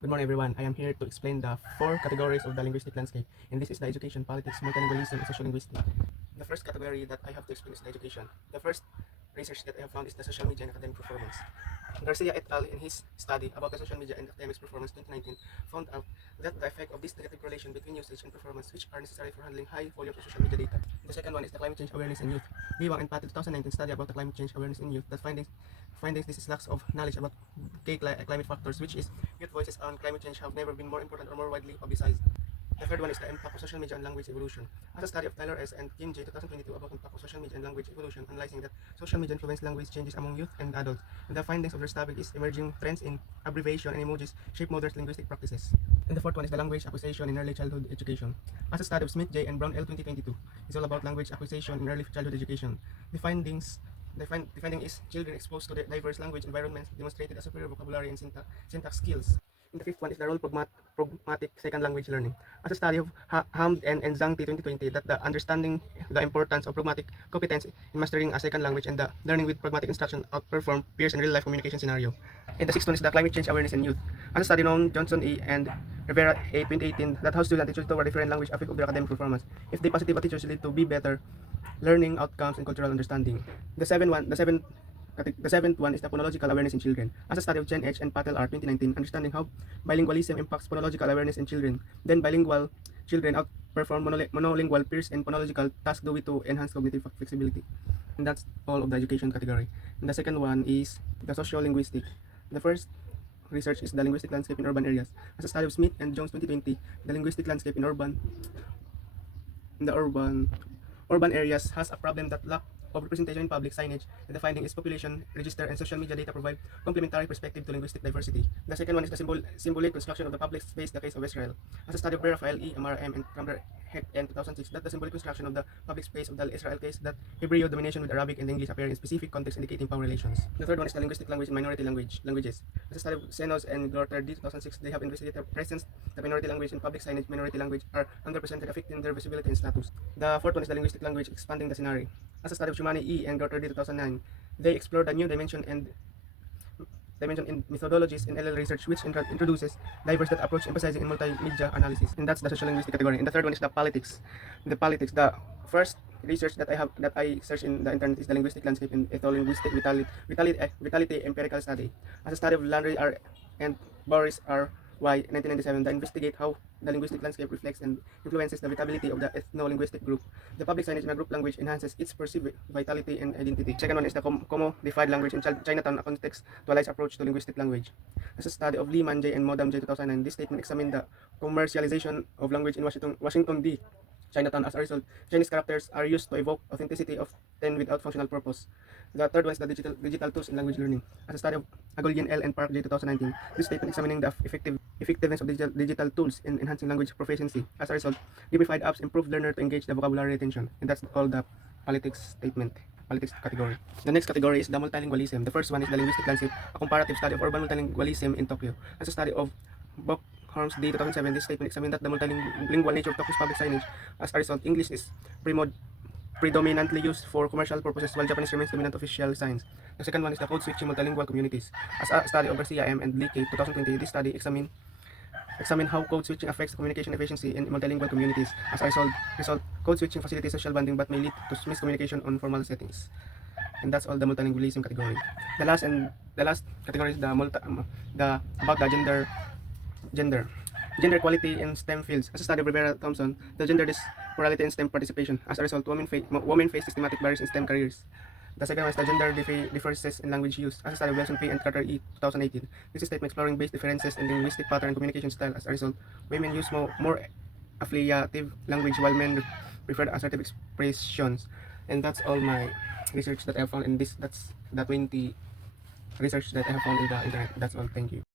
Good morning, everyone. I am here to explain the four categories of the linguistic landscape, and this is the education, politics, multilingualism, and social linguistics. The first category that I have to explain is the education. The first research that I have found is the social media and academic performance. Garcia et al. In his study about the social media and academics performance 2019 found out that the effect of this negative relation between usage and performance, which are necessary for handling high volumes of social media data. The second one is the climate change awareness in youth. Liwang and Patel 2019 study about the climate change awareness in youth. That findings this is lack of knowledge about climate factors, which is youth voices on climate change have never been more important or more widely publicized. The third one is the impact of social media on language evolution. As a study of Tyler S. and Kim J. 2022 about impact of social media and language evolution, analyzing that social media influence language changes among youth and adults. And the findings of their study is emerging trends in abbreviation and emojis shape modern linguistic practices. And the fourth one is the language acquisition in early childhood education. As a study of Smith J. and Brown L. 2022, is all about language acquisition in early childhood education. The finding is children exposed to the diverse language environments demonstrated a superior vocabulary and syntax skills. And the fifth one is the role of pragmatic second language learning. As a study of Hamd and Zhang T 2020, that the understanding the importance of pragmatic competence in mastering a second language and the learning with pragmatic instruction outperform peers in real-life communication scenario. And the sixth one is the climate change awareness in youth. As a study known Johnson E. and Rivera A 2018, that how students attitude toward different language affect of their academic performance. If they positive attitudes lead to be better learning outcomes and cultural understanding. The seventh one is the phonological awareness in children. As a study of Chen H. and Patel R. 2019, understanding how bilingualism impacts phonological awareness in children. Then bilingual children outperform monolingual peers in phonological tasks due to enhanced cognitive flexibility. And that's all of the education category. And the second one is the social-linguistic. The first research is the linguistic landscape in urban areas. As a study of Smith and Jones 2020, the linguistic landscape in the urban areas has a problem that lack of representation in public signage, and the finding is population register and social media data provide complementary perspective to linguistic diversity. The second one is the symbolic construction of the public space, the case of Israel. As a study of Raphael E. Amara M. and Camber Heck in 2006, that the symbolic construction of the public space of the Israel case, that Hebrew domination with Arabic and English appear in specific context indicating power relations. The third one is the linguistic language and minority languages. As a study of Senos and Gorter D. 2006, they have investigated the presence the minority language and public signage minority language are underrepresented, affecting their visibility and status. The fourth one is the linguistic language expanding the scenario. As a study of Shumani E. and Gorter D. 2009, they explored a new dimension in methodologies in LL research, which introduces diverse data approach emphasizing in multimedia analysis. And that's the social linguistic category. And the third one is the politics. The first research that I searched in the internet is the linguistic landscape in ethnolinguistic vitality empirical study. As a study of Landry R. and Boris R. Y. 1997, that investigate how the linguistic landscape reflects and influences the vitality of the ethno-linguistic group. The public signage in a group language enhances its perceived vitality and identity. Second one is the commodified language in Chinatown, a contextualized approach to linguistic language. As a study of Lee Man J. and Modam J. 2009, this statement examined the commercialization of language in Washington D. Chinatown. As a result, Chinese characters are used to evoke authenticity of then without functional purpose. The third one is the digital tools in language learning. As a study of Agolyan L. and Park J. 2019, this statement examining the effectiveness of digital tools in enhancing language proficiency. As a result, gamified apps improve learner to engage the vocabulary retention. And that's all the politics category. The next category is the multilingualism. The first one is the linguistic landscape, a comparative study of urban multilingualism in Tokyo. As a study of Holmes D. 2007, this statement examined that the multilingual nature of Tokyo's public signage. As a result, English is predominantly used for commercial purposes, while Japanese remains dominant official signs. The second one is the code switching multilingual communities. As a study of Garcia M. and Lee K. 2020, this study examined how code switching affects communication efficiency in multilingual communities. As a result, code switching facilitates social bonding but may lead to miscommunication on formal settings. And that's all the multilingualism category. The last category is about the gender equality in STEM fields. As a study of Rivera Thompson, the gender disparity in STEM participation. As a result, women face systematic barriers in STEM careers. The second one is the gender differences in language use. As a study of Wilson P. and Carter E. 2018, this is statement exploring base differences in linguistic pattern and communication style. As a result, women use more affiliative language while men prefer assertive expressions. And that's all my research that I have found in this. That's the 20 research that I have found in the internet. That's all. Thank you.